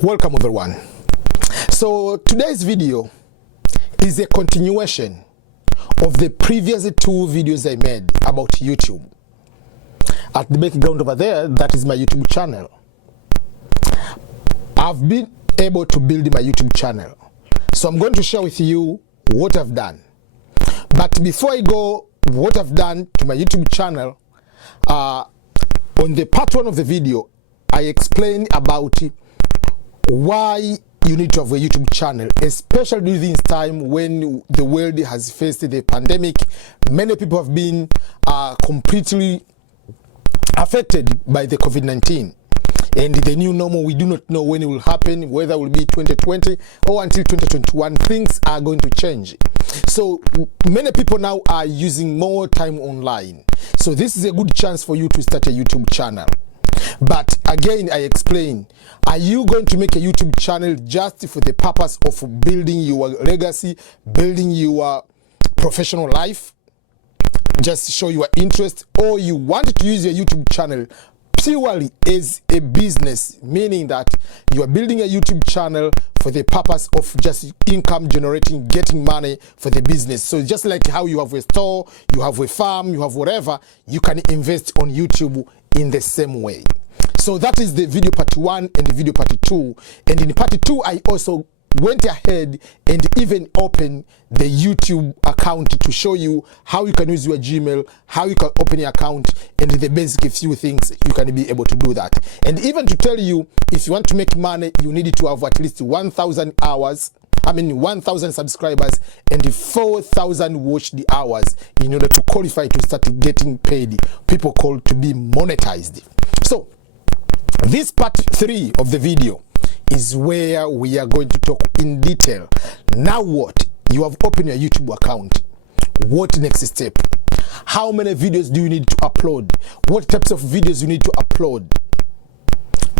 Welcome everyone. So today's video is a continuation of the previous two videos I made about YouTube. At the background over there, that is my YouTube channel. I've been able to build my YouTube channel, so I'm going to share with you what I've done. But before I go what I've done to my YouTube channel, on the part one of the video I explained about why you need to have a YouTube channel, especially during this time when the world has faced the pandemic. Many people have been completely affected by the COVID-19 and the new normal. We do not know when it will happen, whether it will be 2020 or until 2021. Things are going to change. So many people now are using more time online. So this is a good chance for you to start a YouTube channel. But again, I explain, are you going to make a YouTube channel just for the purpose of building your legacy, building your professional life, just show your interest, or you want to use your YouTube channel purely as a business, meaning that you are building a YouTube channel for the purpose of just income generating, getting money for the business? So just like how you have a store, you have a farm, you have whatever, you can invest on YouTube in the same way. So that is the video part 1 and the video part 2. And in part 2, I also went ahead and even opened the YouTube account to show you how you can use your Gmail, how you can open your account, and the basic few things you can be able to do that. And even to tell you, if you want to make money, you need to have at least 1,000 hours, 1,000 subscribers and 4,000 watched hours in order to qualify to start getting paid. People call to be monetized. So this part 3 of the video is where we are going to talk in detail. Now what? You have opened your YouTube account. What next step? How many videos do you need to upload? What types of videos you need to upload?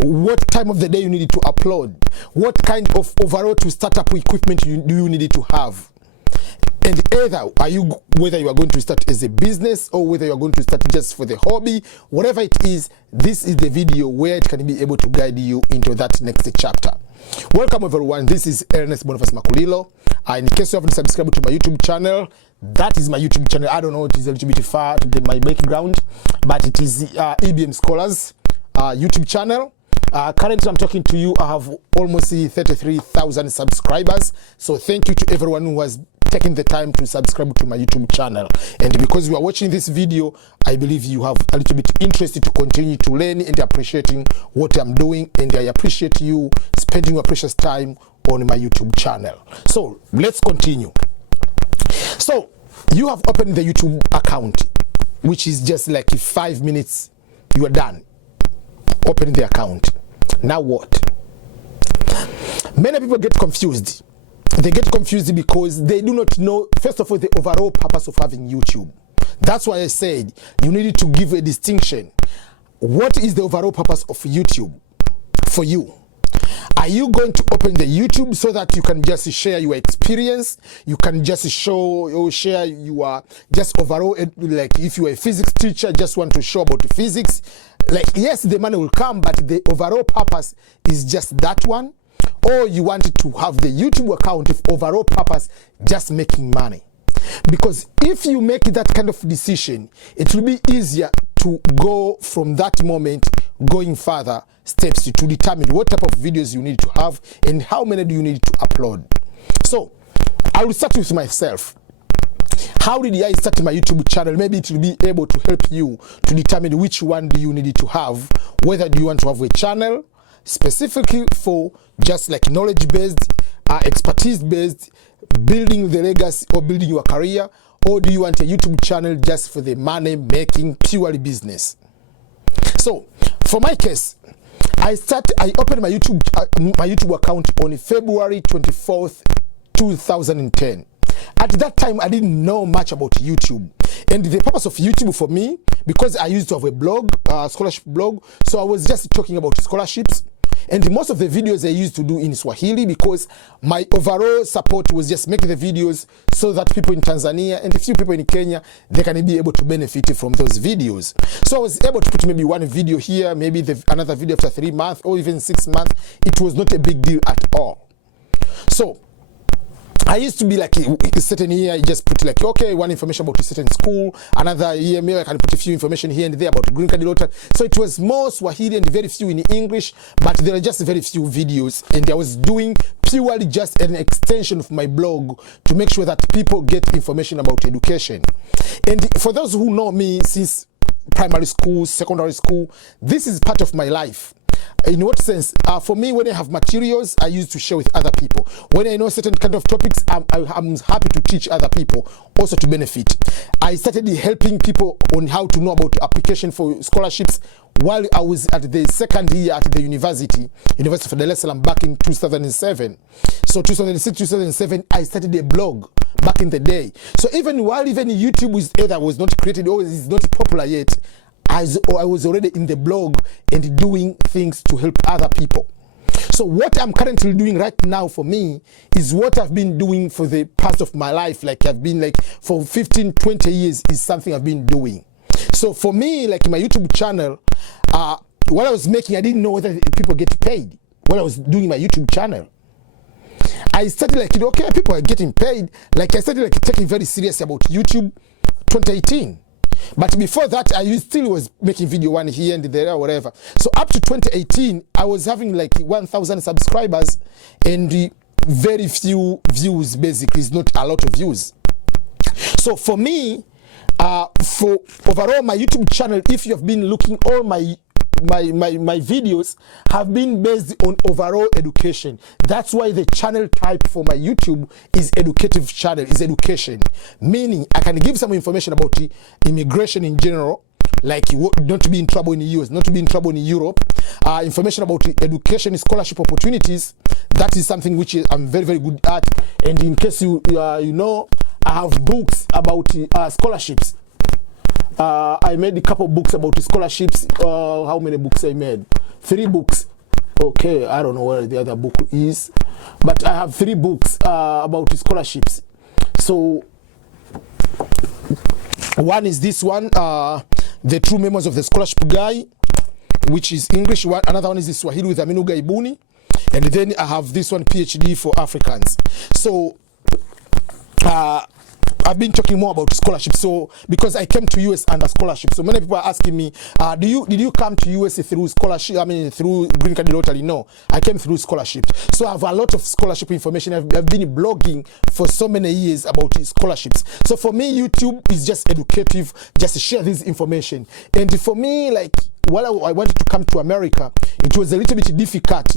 What time of the day you need to upload? What kind of overall to startup equipment do you need to have? And whether you are going to start as a business or whether you are going to start just for the hobby, whatever it is, this is the video where it can be able to guide you into that next chapter. Welcome everyone. This is Ernest Boniface Makulilo. In case you haven't subscribed to my YouTube channel, that is my YouTube channel. I don't know, it is a little bit far to my background, but it is EBM Scholars YouTube channel. Currently I'm talking to you, I have almost 33,000 subscribers. So thank you to everyone who has taken the time to subscribe to my YouTube channel. And because you are watching this video, I believe you have a little bit interested to continue to learn and appreciating what I'm doing. And I appreciate you spending your precious time on my YouTube channel. So let's continue. So you have opened the YouTube account, which is just like 5 minutes, you are done. Open the account. Now what? Many people get confused. They get confused because they do not know, first of all, the overall purpose of having YouTube. That's why I said you need to give a distinction. What is the overall purpose of YouTube for you? Are you going to open the YouTube so that you can just share your experience? You can just show or share your just overall, like if you're a physics teacher, just want to show about physics. Like, yes, the money will come, but the overall purpose is just that one. Or you want to have the YouTube account if overall purpose just making money. Because if you make that kind of decision, it will be easier to go from that moment going further steps to determine what type of videos you need to have and how many do you need to upload. So I will start with myself. How did I start my YouTube channel? Maybe it will be able to help you to determine which one do you need to have. Whether do you want to have a channel specifically for just like knowledge-based, expertise-based, building the legacy or building your career, or do you want a YouTube channel just for the money-making, purely business? So for my case, I opened my YouTube account on February 24th, 2010. At that time, I didn't know much about YouTube. And the purpose of YouTube for me, because I used to have a blog, scholarship blog, so I was just talking about scholarships. And most of the videos I used to do in Swahili because my overall support was just making the videos so that people in Tanzania and a few people in Kenya, they can be able to benefit from those videos. So I was able to put maybe one video here, maybe another video after 3 months or even 6 months. It was not a big deal at all. So I used to be like a certain year, I just put like, okay, one information about a certain school, another year, maybe I can put a few information here and there about green card lottery. So it was more Swahili and very few in English, but there are just very few videos. And I was doing purely just an extension of my blog to make sure that people get information about education. And for those who know me since primary school, secondary school, this is part of my life. In what sense? For me, when I have materials, I used to share with other people. When I know certain kind of topics, I'm happy to teach other people also to benefit. I started helping people on how to know about application for scholarships while I was at the second year at the University of Dar es Salaam back in 2007. So 2006, 2007, I started a blog back in the day. So even while YouTube was not created or is not popular yet, I was already in the blog and doing things to help other people. So what I'm currently doing right now for me is what I've been doing for the past of my life. Like I've been like for 15, 20 years is something I've been doing. So for me, like my YouTube channel, what I was making, I didn't know whether people get paid when I was doing my YouTube channel. I started like, okay, people are getting paid. Like I started like taking very serious about YouTube 2018. But before that, I still was making video one here and there or whatever. So up to 2018, I was having like 1,000 subscribers and very few views, basically. It's not a lot of views. So for me, for overall my YouTube channel, if you have been looking, all my videos have been based on overall education. That's why the channel type for my YouTube is educative channel, is education. Meaning I can give some information about the immigration in general, like not to be in trouble in the US, not to be in trouble in Europe, information about education, scholarship opportunities. That is something which I'm very, very good at. And in case you know, I have books about scholarships. I made a couple books about scholarships. How many books I made? 3 books. Okay, I don't know where the other book is, but I have 3 books about scholarships. So one is this one, The True Memoirs of the Scholarship Guy, which is English. Another one is the Swahili with Aminu Gaibuni, and then I have this one, PhD for Africans. So I've been talking more about scholarships. So because I came to US under scholarship, so many people are asking me, did you come to US through scholarship? I mean, through green card lottery? No, I came through scholarship. So I have a lot of scholarship information. I've been blogging for so many years about scholarships. So for me, YouTube is just educative, just to share this information. And for me, like, while I wanted to come to America, it was a little bit difficult,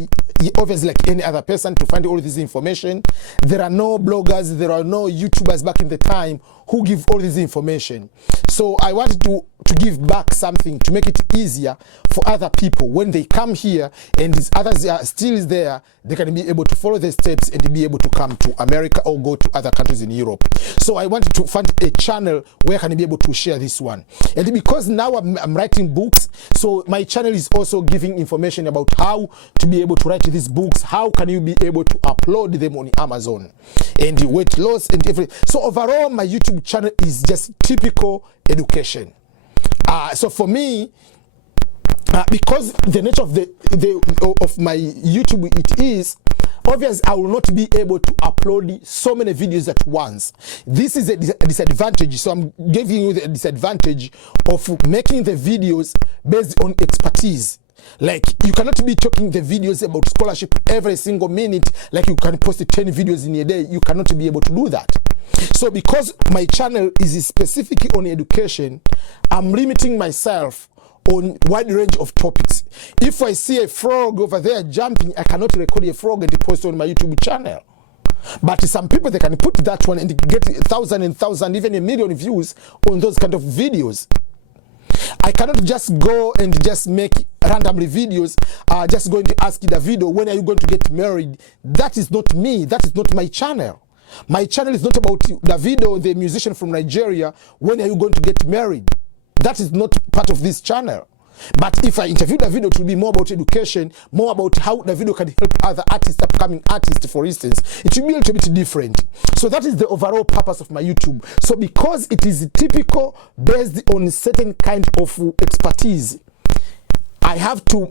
obviously like any other person, to find all this information. There are no bloggers, there are no YouTubers back in the time who give all this information. So I wanted to give back something to make it easier for other people when they come here and these others are still there, they can be able to follow the steps and be able to come to America or go to other countries in Europe. So I wanted to find a channel where I can be able to share this one. And because now I'm writing books, so my channel is also giving information about how to be able to write these books, how can you be able to upload them on Amazon, and the weight loss and everything. So overall, my YouTube channel is just typical education. So for me, because the nature of my YouTube it is, obviously I will not be able to upload so many videos at once. This is a disadvantage. So I'm giving you the disadvantage of making the videos based on expertise. Like, you cannot be talking the videos about scholarship every single minute, like you can post 10 videos in a day. You cannot be able to do that. So because my channel is specifically on education, I'm limiting myself on wide range of topics. If I see a frog over there jumping, I cannot record a frog and post on my YouTube channel. But some people, they can put that one and get 1,000 and 1,000, even 1 million views on those kind of videos. I cannot just go and just make randomly videos, just going to ask Davido, when are you going to get married? That is not me. That is not my channel. My channel is not about Davido, the musician from Nigeria, when are you going to get married? That is not part of this channel. But if I interview the video, it will be more about education, more about how the video can help other artists, upcoming artists, for instance. It will be a little bit different. So that is the overall purpose of my YouTube. So because it is typical, based on certain kind of expertise, I have to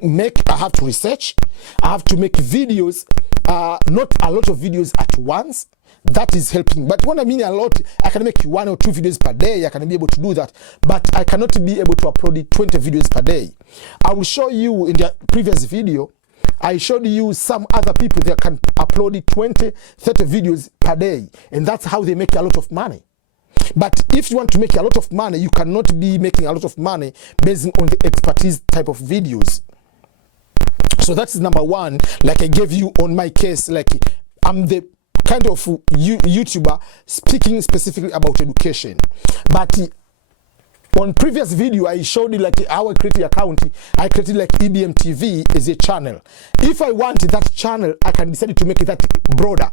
research, I have to make videos, not a lot of videos at once. That is helping. But when I mean a lot, I can make 1 or 2 videos per day. I can be able to do that. But I cannot be able to upload 20 videos per day. I will show you in the previous video, I showed you some other people that can upload 20, 30 videos per day. And that's how they make a lot of money. But if you want to make a lot of money, you cannot be making a lot of money based on the expertise type of videos. So that's number one. Like I gave you on my case, like I'm the kind of YouTuber speaking specifically about education. But on previous video, I showed you like how I created account. I created like EBM TV as a channel. If I want that channel, I can decide to make it that broader.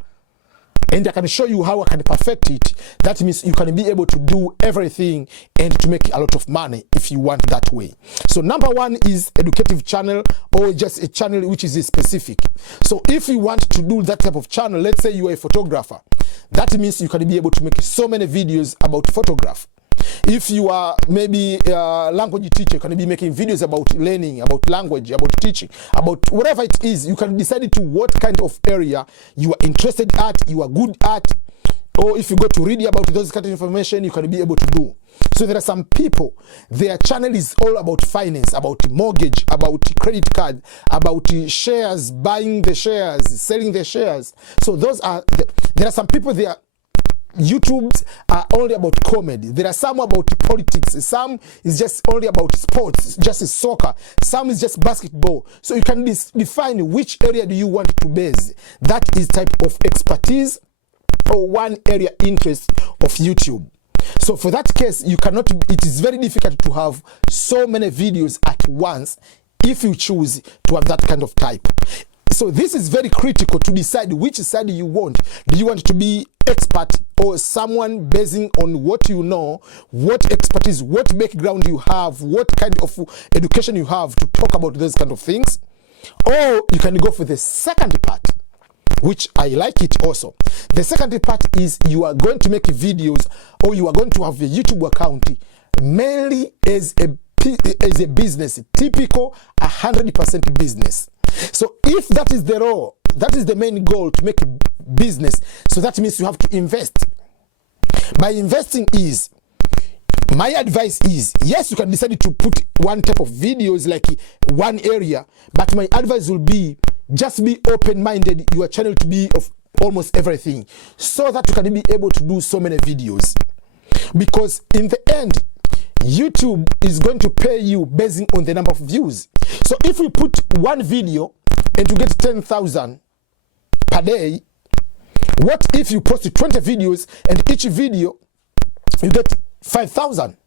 And I can show you how I can perfect it. That means you can be able to do everything and to make a lot of money if you want that way. So number one is educative channel, or just a channel which is specific. So if you want to do that type of channel, let's say you are a photographer, that means you can be able to make so many videos about photography. If you are maybe a language teacher, you can be making videos about learning, about language, about teaching, about whatever it is. You can decide to what kind of area you are interested at, you are good at, or if you go to read about those kind of information, you can be able to do. So there are some people, their channel is all about finance, about mortgage, about credit card, about shares, buying the shares, selling the shares. So those are, there are some people there. YouTubes are only about comedy. There are some about politics. Some is just only about sports, just soccer. Some is just basketball. So you can define which area do you want to base. That is type of expertise or one area interest of YouTube. So for that case, you cannot, it is very difficult to have so many videos at once if you choose to have that kind of type. So this is very critical to decide which side you want. Do you want to be expert or someone basing on what you know, what expertise, what background you have, what kind of education you have to talk about those kind of things? Or you can go for the second part, which I like it also. The second part is you are going to make videos, or you are going to have a YouTube account mainly as a business, typical 100% business. So if that is the role, that is the main goal, to make a business, so that means you have to invest. By investing is, my advice is, yes, you can decide to put one type of videos, like one area, but my advice will be, just be open-minded, your channel to be of almost everything, so that you can be able to do so many videos. Because in the end, YouTube is going to pay you based on the number of views. So if we put one video and you get 10,000 per day, what if you post 20 videos and each video you get 5,000?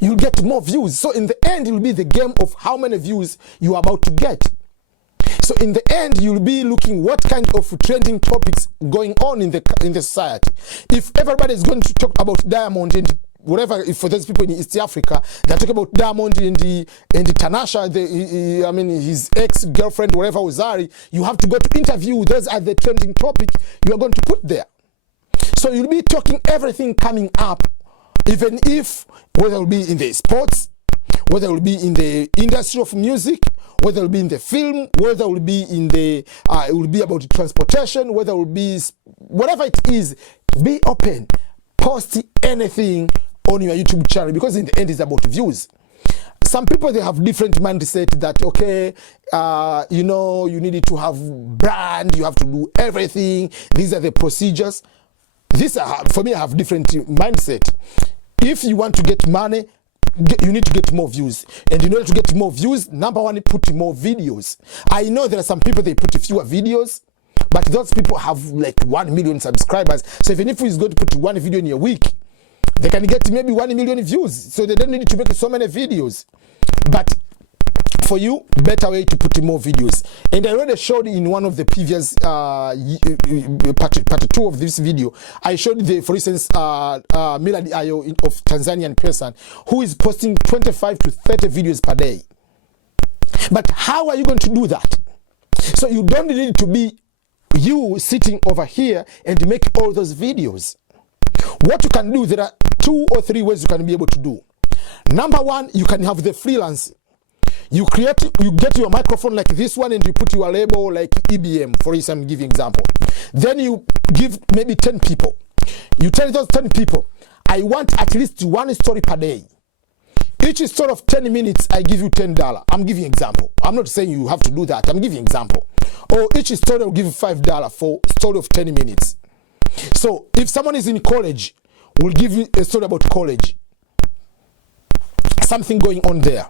You'll get more views. So in the end, it will be the game of how many views you are about to get. So in the end, you'll be looking what kind of trending topics going on in the society. If everybody is going to talk about Diamond and whatever, if for those people in East Africa, they're talking about Diamond and the Tanasha, I mean his ex-girlfriend, whatever, Uzari, you have to go to interview. Those are the trending topic you are going to put there. So you'll be talking everything coming up, even if, whether it will be in the sports, whether it will be in the industry of music, whether it will be in the film, whether it will be in the, it will be about transportation, whether it will be, whatever it is, be open. Post anything on your YouTube channel, because in the end it's about views. Some people, they have different mindset that, okay, you know, you need to have brand, you have to do everything. These are the procedures. These are, for me, I have different mindset. If you want to get money, you need to get more views. And in order to get more views, number one, put more videos. I know there are some people, they put fewer videos, but those people have like 1 million subscribers. So even if he's going to put one video in a week, they can get maybe 1 million views. So they don't need to make so many videos. But for you, better way to put more videos. And I already showed in one of the previous part 2 of this video, I showed the, for instance, Miladi Ayo of Tanzanian person who is posting 25 to 30 videos per day. But how are you going to do that? So you don't need to be you sitting over here and make all those videos. What you can do, there are 2 or 3 ways you can be able to do. Number one, you can have the freelance. You get your microphone like this one and you put your label like EBM, for instance, I'm giving example. Then you give maybe 10 people. You tell those 10 people, I want at least 1 story per day. Each story of 10 minutes, I give you $10. I'm giving example. I'm not saying you have to do that. I'm giving example. Or each story will give you $5 for story of 10 minutes. So if someone is in college, we'll give you a story about college. Something going on there.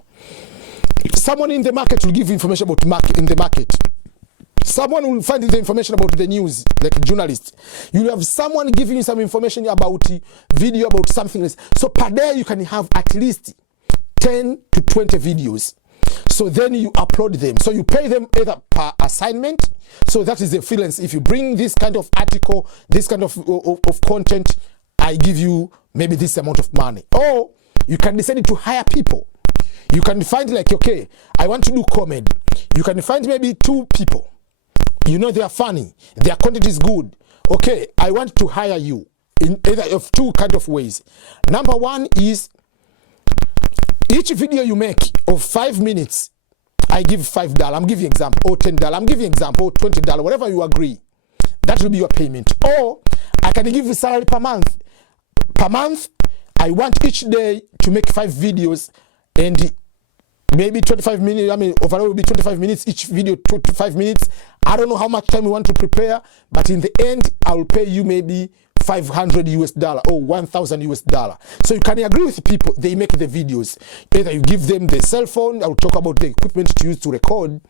Someone in the market will give information about in the market. Someone will find the information about the news, like a journalist. You have someone giving you some information about video, about something else. So per day, you can have at least 10 to 20 videos. So then you upload them. So you pay them either per assignment. So that is a freelance. If you bring this kind of article, this kind of content, I give you maybe this amount of money. Or you can decide to hire people. You can find like, okay, I want to do comedy. You can find maybe 2 people. You know they are funny. Their content is good. Okay, I want to hire you in either of 2 kind of ways. Number one is each video you make of 5 minutes, I give $5. I'm giving example. Or $10. I'm giving example. Or $20. Whatever you agree. That will be your payment. Or I can give you salary per month. Per month, I want each day to make 5 videos and maybe 25 minutes. I mean, overall will be 25 minutes each video, 25 minutes. I don't know how much time you want to prepare, but in the end, I will pay you maybe $500 or $1,000. So you can agree with people. They make the videos. Either you give them the cell phone. I will talk about the equipment to use to record.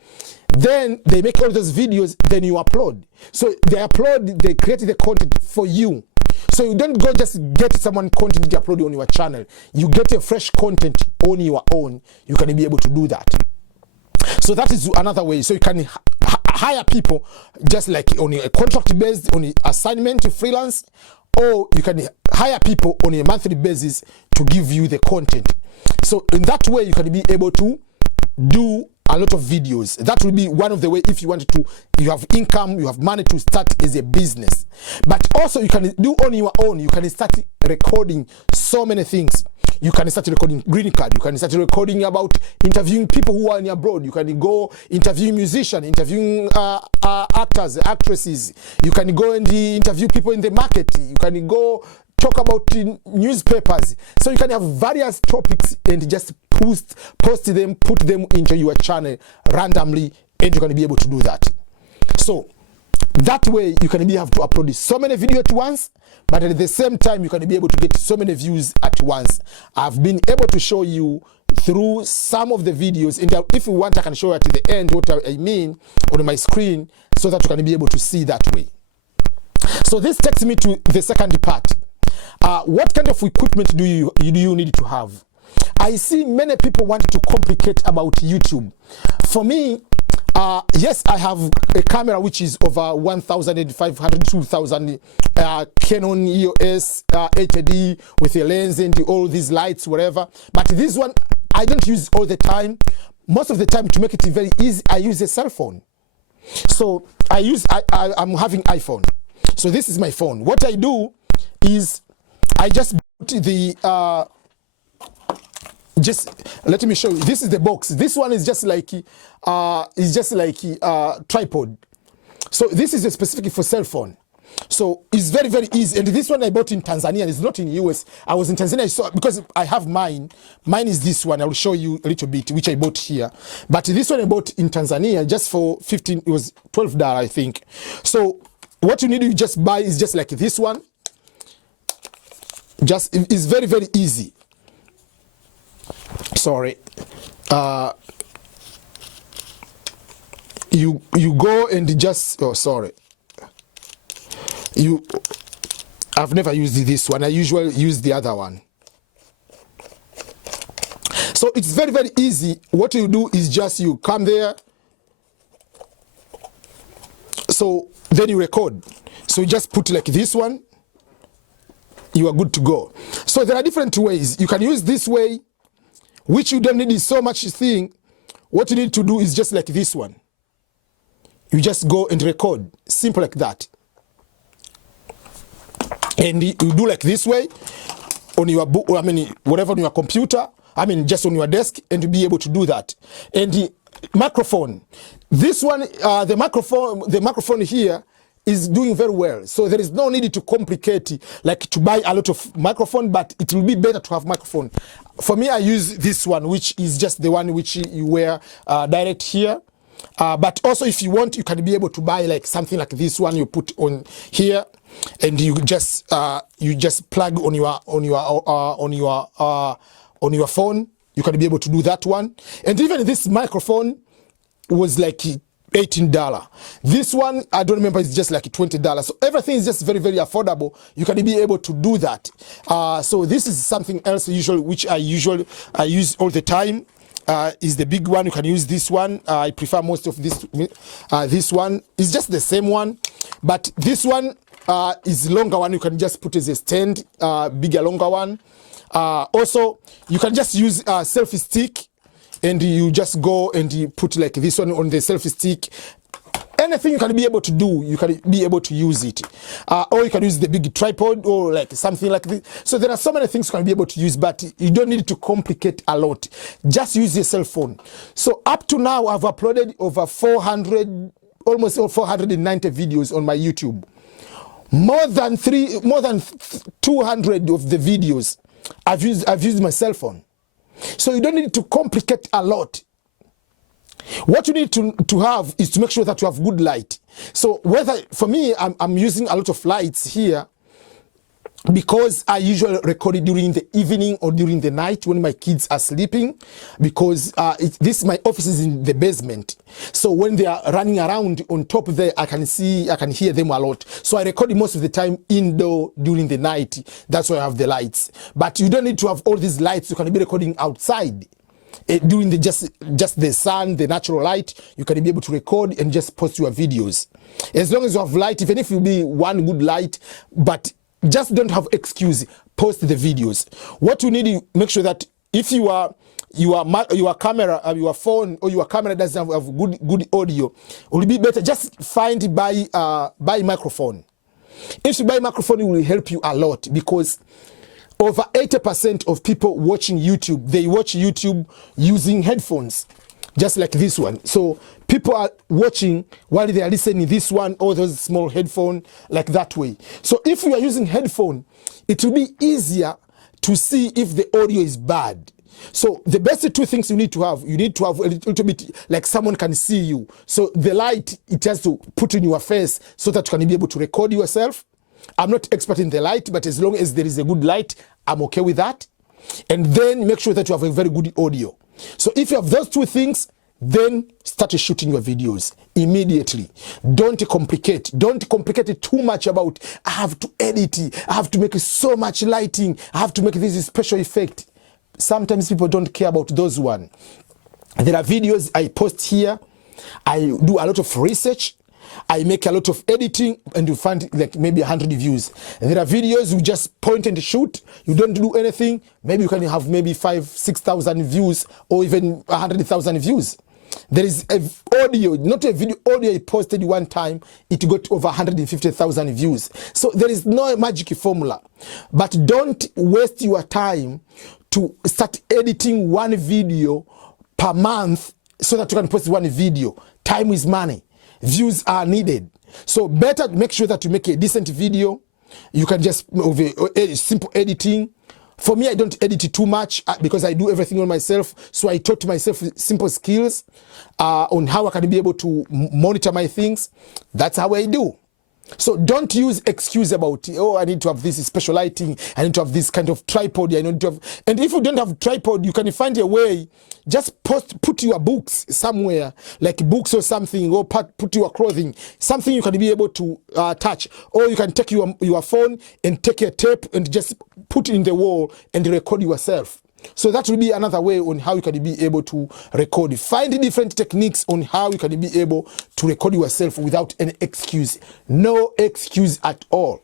Then they make all those videos. Then you upload. So they upload. They create the content for you. So you don't go just get someone content to upload on your channel. You get a fresh content on your own. You can be able to do that. So that is another way. So you can hire people just like on a contract based, on an assignment, freelance, or you can hire people on a monthly basis to give you the content. So in that way, you can be able to do a lot of videos. That will be one of the way if you want to, you have income, you have money to start as a business. But also you can do on your own. You can start recording so many things. You can start recording green card. You can start recording about interviewing people who are in abroad. You can go interviewing musicians, interviewing actors, actresses. You can go and interview people in the market. You can go talk about newspapers. So you can have various topics and just post them, put them into your channel randomly, and you can be able to do that. So that way you can have to upload so many videos at once, but at the same time you can be able to get so many views at once. I've been able to show you through some of the videos, and if you want I can show you at the end what I mean on my screen so that you can be able to see that way. So this takes me to the second part. What kind of equipment do you need to have? I see many people want to complicate about YouTube. For me, yes, I have a camera which is over 1,500, 2,000 Canon EOS HD with a lens and all these lights, whatever. But this one, I don't use all the time. Most of the time, to make it very easy, I use a cell phone. So I'm having iPhone. So this is my phone. What I do is I just put the just let me show you. This is the box. This one is just like tripod. So this is specifically for cell phone. So it's very, very easy. And this one I bought in Tanzania. It's not in US. I was in Tanzania. I saw, because I have mine. Mine is this one. I will show you a little bit, which I bought here. But this one I bought in Tanzania just for it was $12, I think. So what you need to just buy is just like this one. It's very, very easy. Sorry. You go and just, oh, sorry. I've never used this one. I usually use the other one. So it's very, very easy. What you do is just you come there. So then you record. So you just put like this one. You are good to go. So there are different ways. You can use this way, which you don't need so much thing, what you need to do is just like this one. You just go and record, simple like that. And you do like this way on your book, I mean, whatever on your computer, I mean, just on your desk, and to be able to do that. And the microphone, this one, the microphone here is doing very well. So there is no need to complicate, like to buy a lot of microphone, but it will be better to have microphone. For me, I use this one, which is just the one which you wear direct here. But also if you want, you can be able to buy like something like this one you put on here, and you just plug on your phone. You can be able to do that one. And even this microphone was like $18. This one, I don't remember, it's just like $20. So everything is just very, very affordable. You can be able to do that. So this is something else which I use all the time. Is the big one. You can use this one. I prefer most of this. This one is just the same one, but this one is longer one. You can just put as a stand, bigger, longer one. Also, you can just use a selfie stick, and you just go and you put like this one on the selfie stick. Anything you can be able to do, you can be able to use it. Or you can use the big tripod or like something like this. So there are so many things you can be able to use, but you don't need to complicate a lot. Just use your cell phone. So up to now, I've uploaded over 400, almost 490 videos on my YouTube. More than 200 of the videos I've used my cell phone. So you don't need to complicate a lot. What you need to have is to make sure that you have good light. So whether, for me, I'm using a lot of lights here because I usually record it during the evening or during the night when my kids are sleeping, because my office is in the basement. So when they are running around on top there, I can hear them a lot. So I record most of the time indoor during the night. That's why I have the lights. But you don't need to have all these lights. You can be recording outside. During the just the sun, the natural light, you can be able to record and just post your videos. As long as you have light, even if you be one good light, but just don't have excuse, post the videos. What you need to make sure that if your camera, your phone or your camera doesn't have good audio, it will be better just buy microphone. If you buy microphone, it will help you a lot, because over 80% of people watching YouTube, they watch YouTube using headphones, just like this one. So people are watching while they are listening this one, or those small headphone, like that way. So if you are using headphone, it will be easier to see if the audio is bad. So the best two things you need to have a little bit like someone can see you. So the light, it has to put in your face so that you can be able to record yourself. I'm not expert in the light, but as long as there is a good light, I'm okay with that. And then make sure that you have a very good audio. So if you have those two things, then start shooting your videos immediately. Don't complicate. Don't complicate it too much about, I have to edit it, I have to make so much lighting, I have to make this special effect. Sometimes people don't care about those ones. There are videos I post here. I do a lot of research. I make a lot of editing, and you find like maybe 100 views. And there are videos you just point and shoot. You don't do anything. Maybe you can have maybe 5,000-6,000 views, or even 100,000 views. There is an audio, not a video, audio I posted one time. It got over 150,000 views. So there is no magic formula. But don't waste your time to start editing one video per month so that you can post one video. Time is money. Views are needed. So better make sure that you make a decent video. You can just simple editing. For me, I don't edit it too much because I do everything on myself. So I taught myself simple skills on how I can be able to monitor my things. That's how I do. So don't use excuse about, oh, I need to have this special lighting, I need to have this kind of tripod, I need to have, and if you don't have tripod, you can find a way. Just put your books somewhere, like books or something, or put your clothing, something you can be able to touch. Or you can take your phone and take a tape and just put it in the wall and record yourself. So that will be another way on how you can be able to record. Find different techniques on how you can be able to record yourself without any excuse. No excuse at all.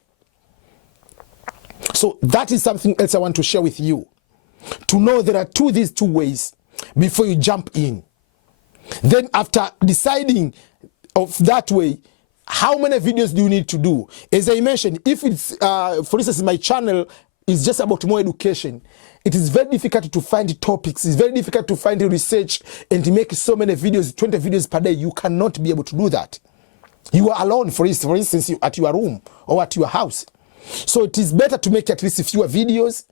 So that is something else I want to share with you. To know there are these two ways before you jump in. Then after deciding of that way, how many videos do you need to do? As I mentioned, if it's, for instance, my channel is just about more education, it is very difficult to find topics. It's very difficult to find research and to make so many videos, 20 videos per day. You cannot be able to do that. You are alone, for instance, at your room or at your house. So it is better to make at least fewer videos.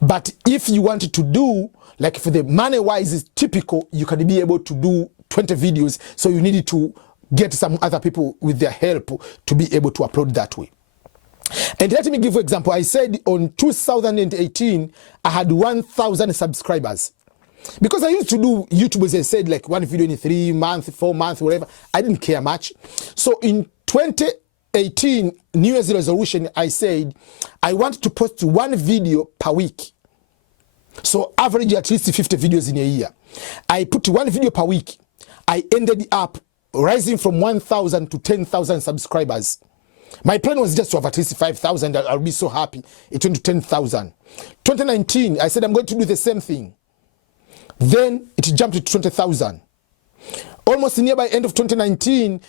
But if you want to do, like for the money-wise is typical, you can be able to do 20 videos. So you need to get some other people with their help to be able to upload that way. And let me give you an example. I said on 2018, I had 1,000 subscribers. Because I used to do YouTube, as I said, like one video in 3 months, 4 months, whatever. I didn't care much. So in 2018, New Year's resolution, I said, I want to post one video per week. So average at least 50 videos in a year. I put one video per week. I ended up rising from 1,000 to 10,000 subscribers. My plan was just to have at least 5,000. I'll be so happy. It went to 10,000. 2019, I said I'm going to do the same thing. Then it jumped to 20,000. Almost nearby end of 2019,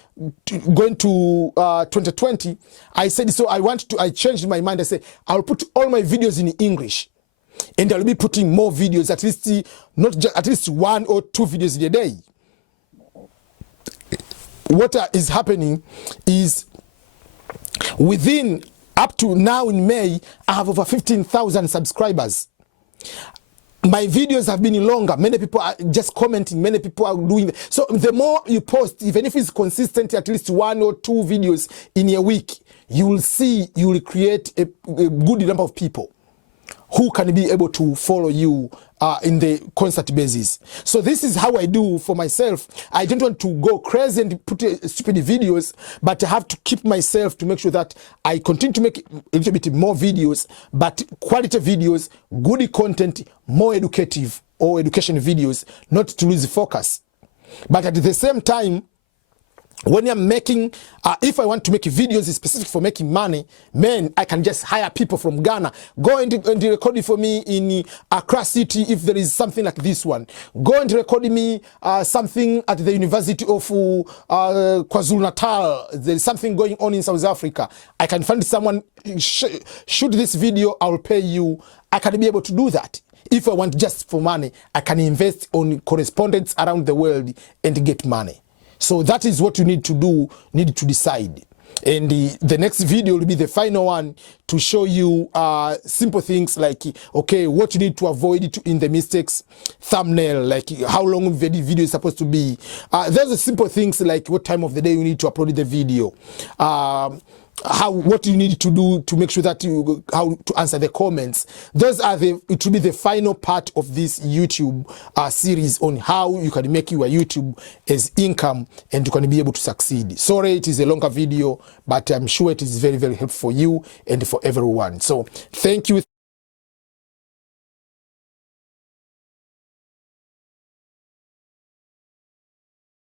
going to 2020, I said, so I changed my mind. I said, I'll put all my videos in English. And I'll be putting more videos, at least, not just, at least 1 or 2 videos a day. What is happening is, within up to now in May, I have over 15,000 subscribers. My videos have been longer. Many people are just commenting. Many people are doing. So the more you post, even if it's consistent, at least 1 or 2 videos in a week, you will see, you will create a good number of people who can be able to follow you in the constant basis. So this is how I do for myself. I don't want to go crazy and put stupid videos, but I have to keep myself to make sure that I continue to make a little bit more videos, but quality videos, good content, more educative or education videos, not to lose focus. But at the same time, when I'm making, if I want to make videos specific for making money, man, I can just hire people from Ghana. Go and record it for me in Accra City if there is something like this one. Go and record me something at the University of KwaZulu-Natal. There is something going on in South Africa. I can find someone, shoot this video, I'll pay you. I can be able to do that. If I want just for money, I can invest on correspondents around the world and get money. So that is what you need to do, need to decide. And the next video will be the final one to show you simple things like, okay, what you need to avoid in the mistakes, thumbnail, like how long the video is supposed to be. There's the simple things like what time of the day you need to upload the video. What you need to do to make sure that how to answer the comments. Those are it will be the final part of this YouTube series on how you can make your YouTube as income and you can be able to succeed. Sorry, it is a longer video, but I'm sure it is very, very helpful for you and for everyone. So thank you.